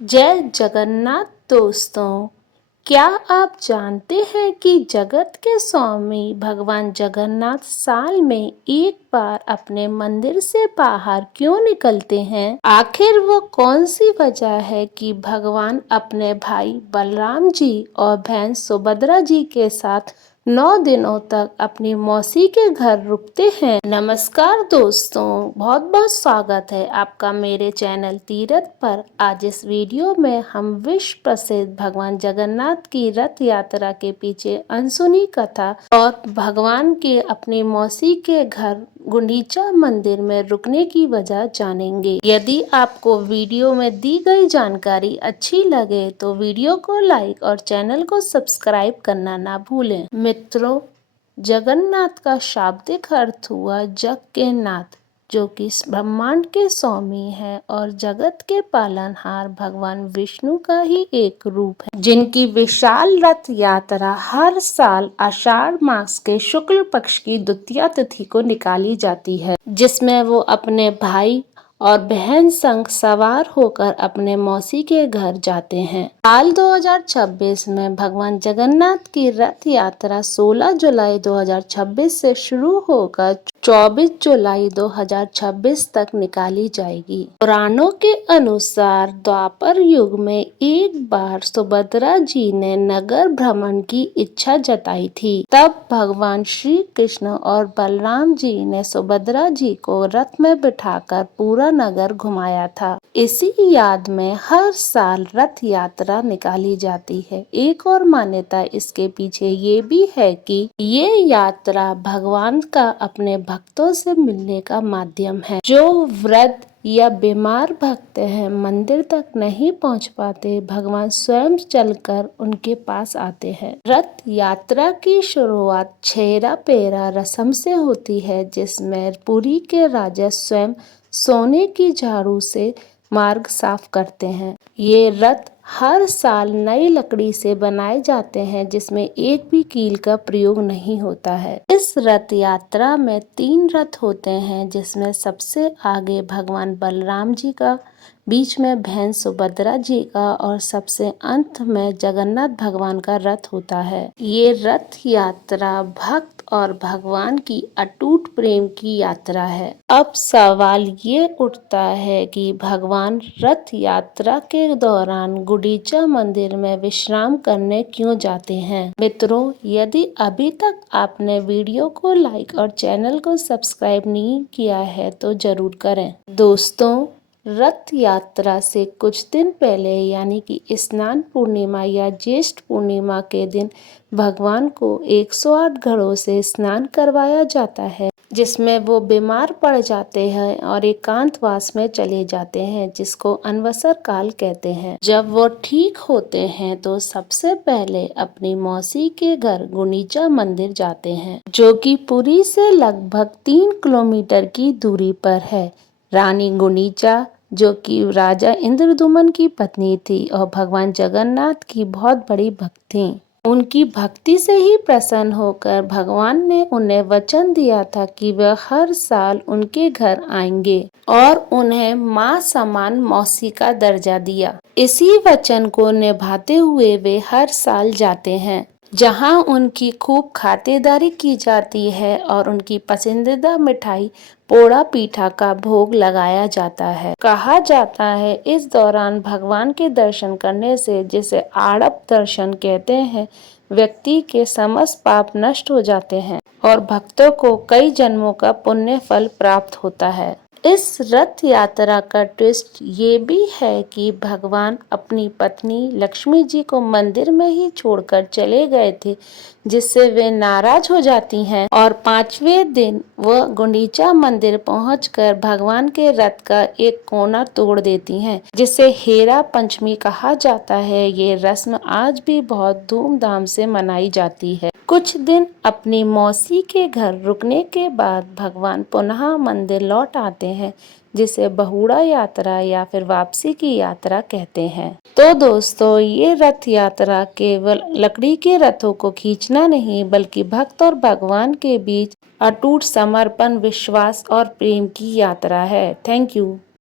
जय जगन्नाथ दोस्तों, क्या आप जानते हैं कि जगत के स्वामी भगवान जगन्नाथ साल में एक बार अपने मंदिर से बाहर क्यों निकलते हैं? आखिर वो कौन सी वजह है कि भगवान अपने भाई बलराम जी और बहन सुभद्रा जी के साथ 9 दिनों तक अपनी मौसी के घर रुकते हैं। नमस्कार दोस्तों, बहुत बहुत स्वागत है आपका मेरे चैनल तीरथ पर। आज इस वीडियो में हम विश्व प्रसिद्ध भगवान जगन्नाथ की रथ यात्रा के पीछे अनसुनी कथा और भगवान के अपनी मौसी के घर गुंडीचा मंदिर में रुकने की वजह जानेंगे। यदि आपको वीडियो में दी गई जानकारी अच्छी लगे तो वीडियो को लाइक और चैनल को सब्सक्राइब करना ना भूलें। मित्रों, जगन्नाथ का शाब्दिक अर्थ हुआ जग के नाथ, जो कि ब्रह्मांड के स्वामी है और जगत के पालनहार भगवान विष्णु का ही एक रूप है, जिनकी विशाल रथ यात्रा हर साल आषाढ़ मास के शुक्ल पक्ष की द्वितीया तिथि को निकाली जाती है, जिसमें वो अपने भाई और बहन संग सवार होकर अपने मौसी के घर जाते हैं। साल 2026 में भगवान जगन्नाथ की रथ यात्रा 16 जुलाई 2026 से शुरू होकर 24 जुलाई 2026 तक निकाली जाएगी। पुराणों के अनुसार द्वापर युग में एक बार सुभद्रा जी ने नगर भ्रमण की इच्छा जताई थी। तब भगवान श्री कृष्ण और बलराम जी ने सुभद्रा जी को रथ में बिठाकर पूरा नगर घुमाया था। इसी याद में हर साल रथ यात्रा निकाली जाती है। एक और मान्यता इसके पीछे ये भी है कि ये यात्रा भगवान का अपने भक्तों से मिलने का माध्यम है। जो वृद्ध या बीमार भक्त हैं, मंदिर तक नहीं पहुंच पाते, भगवान स्वयं चलकर उनके पास आते हैं। रथ यात्रा की शुरुआत छेरा पेरा रस्म से होती है, जिसमें पुरी के राजा स्वयं सोने की झाड़ू से मार्ग साफ करते हैं। ये रथ हर साल नई लकड़ी से बनाए जाते हैं, जिसमें एक भी कील का प्रयोग नहीं होता है। इस रथ यात्रा में 3 रथ होते हैं, जिसमें सबसे आगे भगवान बलराम जी का, बीच में बहन सुभद्रा जी का और सबसे अंत में जगन्नाथ भगवान का रथ होता है। ये रथ यात्रा भक्त और भगवान की अटूट प्रेम की यात्रा है। अब सवाल ये उठता है कि भगवान रथ यात्रा के दौरान गुंडीचा मंदिर में विश्राम करने क्यों जाते हैं? मित्रों, यदि अभी तक आपने वीडियो को लाइक और चैनल को सब्सक्राइब नहीं किया है तो जरूर करें। दोस्तों, रथ यात्रा से कुछ दिन पहले यानी कि स्नान पूर्णिमा या ज्येष्ठ पूर्णिमा के दिन भगवान को 108 घड़ों से स्नान करवाया जाता है, जिसमें वो बीमार पड़ जाते हैं और एकांतवास में चले जाते हैं, जिसको अनवसर काल कहते हैं। जब वो ठीक होते हैं तो सबसे पहले अपनी मौसी के घर गुंडीचा मंदिर जाते हैं, जो कि पुरी से लगभग 3 किलोमीटर की दूरी पर है। रानी गुंडीचा, जो कि राजा इंद्रदुमन की पत्नी थी और भगवान जगन्नाथ की बहुत बड़ी भक्त थी, उनकी भक्ति से ही प्रसन्न होकर भगवान ने उन्हें वचन दिया था कि वह हर साल उनके घर आएंगे और उन्हें मां समान मौसी का दर्जा दिया। इसी वचन को निभाते हुए वे हर साल जाते हैं, जहां उनकी खूब खातिरदारी की जाती है और उनकी पसंदीदा मिठाई पोड़ा पीठा का भोग लगाया जाता है। कहा जाता है इस दौरान भगवान के दर्शन करने से, जिसे आड़प दर्शन कहते हैं, व्यक्ति के समस्त पाप नष्ट हो जाते हैं और भक्तों को कई जन्मों का पुण्य फल प्राप्त होता है। इस रथ यात्रा का ट्विस्ट ये भी है कि भगवान अपनी पत्नी लक्ष्मी जी को मंदिर में ही छोड़कर चले गए थे, जिससे वे नाराज हो जाती हैं और 5वें दिन वह गुंडीचा मंदिर पहुंचकर भगवान के रथ का एक कोना तोड़ देती हैं, जिसे हेरा पंचमी कहा जाता है। ये रस्म आज भी बहुत धूमधाम से मनाई जाती है। कुछ दिन अपनी मौसी के घर रुकने के बाद भगवान पुनः मंदिर लौट आते हैं, जिसे बहुड़ा यात्रा या फिर वापसी की यात्रा कहते हैं। तो दोस्तों, ये रथ यात्रा केवल लकड़ी के रथों को खींचना नहीं, बल्कि भक्त और भगवान के बीच अटूट समर्पण, विश्वास और प्रेम की यात्रा है। Thank you.